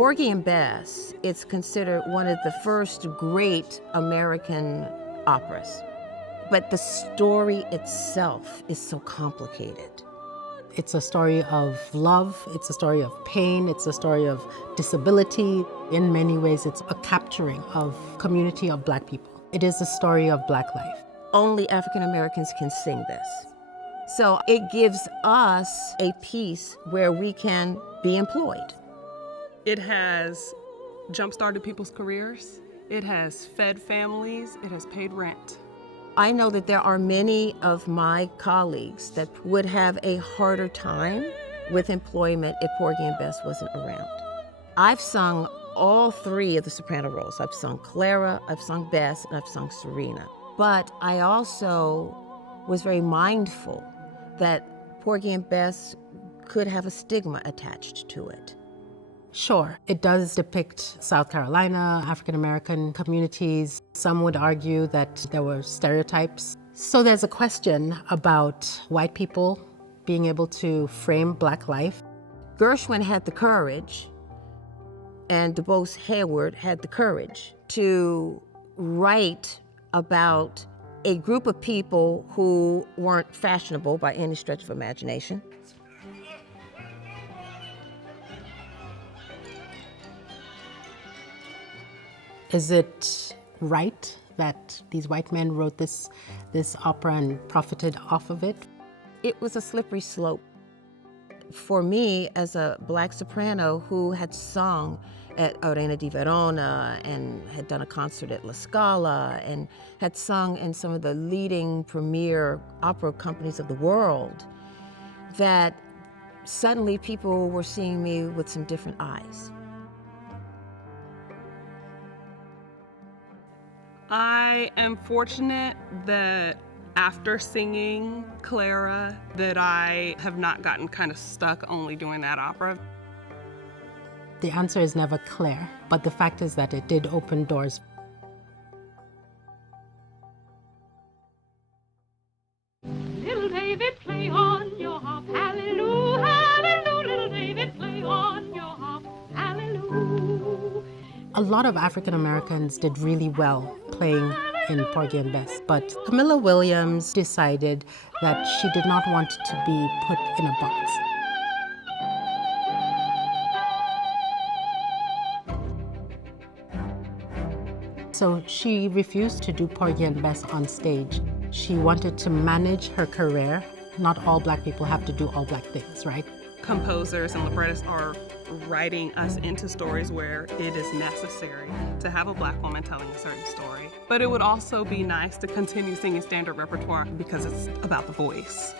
Porgy and Bess, it's considered one of the first great American operas. But the story itself is so complicated. It's a story of love, it's a story of pain, it's a story of disability. In many ways, it's a capturing of community of Black people. It is a story of Black life. Only African Americans can sing this. So it gives us a piece where we can be employed. It has jump-started people's careers. It has fed families. It has paid rent. I know that there are many of my colleagues that would have a harder time with employment if Porgy and Bess wasn't around. I've sung all three of the soprano roles. I've sung Clara, I've sung Bess, and I've sung Serena. But I also was very mindful that Porgy and Bess could have a stigma attached to it. Sure, it does depict South Carolina, African American communities. Some would argue that there were stereotypes. So there's a question about white people being able to frame Black life. Gershwin had the courage, and DuBose Hayward had the courage to write about a group of people who weren't fashionable by any stretch of imagination. Is it right that these white men wrote this opera and profited off of it? It was a slippery slope. For me, as a Black soprano who had sung at Arena di Verona and had done a concert at La Scala and had sung in some of the leading premier opera companies of the world, that suddenly people were seeing me with some different eyes. I am fortunate that after singing Clara, that I have not gotten kind of stuck only doing that opera. The answer is never clear, but the fact is that it did open doors. Little David, play on your harp, hallelujah, hallelujah. Little David, play on your harp, hallelujah. A lot of African Americans did really well playing in Porgy and Bess, but Camilla Williams decided that she did not want to be put in a box. So she refused to do Porgy and Bess on stage. She wanted to manage her career. Not all Black people have to do all Black things, right? Composers and librettists are writing us into stories where it is necessary to have a Black woman telling a certain story. But it would also be nice to continue singing standard repertoire because it's about the voice.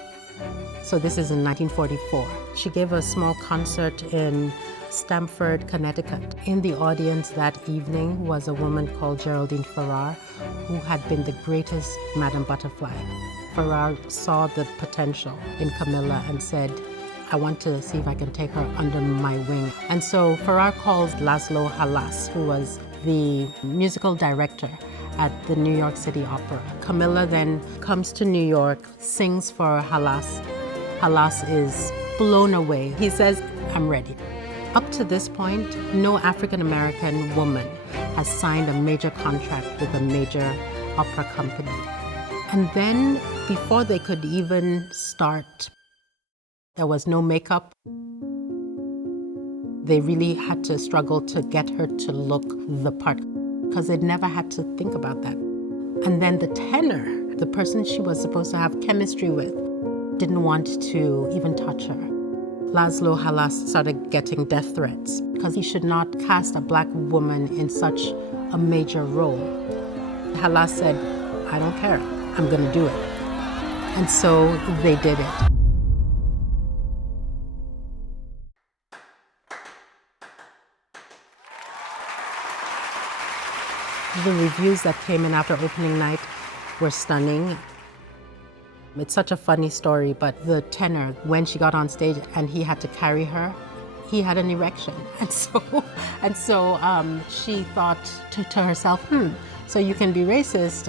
So this is in 1944. She gave a small concert in Stamford, Connecticut. In the audience that evening was a woman called Geraldine Farrar, who had been the greatest Madame Butterfly. Farrar saw the potential in Camilla and said, I want to see if I can take her under my wing. And so Farrar calls Laszlo Halas, who was the musical director at the New York City Opera. Camilla then comes to New York, sings for Halas. Halas is blown away. He says, I'm ready. Up to this point, no African American woman has signed a major contract with a major opera company. And then, before they could even start, there was no makeup. They really had to struggle to get her to look the part because they'd never had to think about that. And then the tenor, the person she was supposed to have chemistry with, didn't want to even touch her. Laszlo Halas started getting death threats because he should not cast a Black woman in such a major role. Halas said, I don't care, I'm gonna do it. And so they did it. The reviews that came in after opening night were stunning. It's such a funny story, but the tenor, when she got on stage and he had to carry her, he had an erection. And so she thought to herself, so you can be racist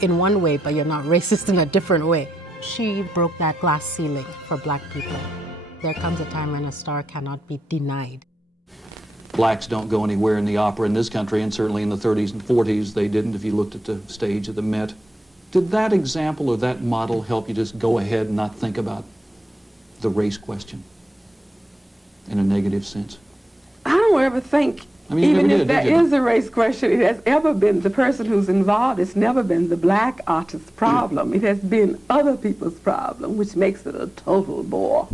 in one way, but you're not racist in a different way. She broke that glass ceiling for Black people. There comes a time when a star cannot be denied. blacks don't go anywhere in the opera in this country, and certainly in the 30s and 40s they didn't if you looked at the stage of the Met. Did that example or that model help you just go ahead and not think about the race question in a negative sense? I don't ever think, I mean, you even never if did, there did you? is a race question, it has ever been the person who's involved. It's never been the black artist's problem. It has been other people's problem, which makes it a total bore.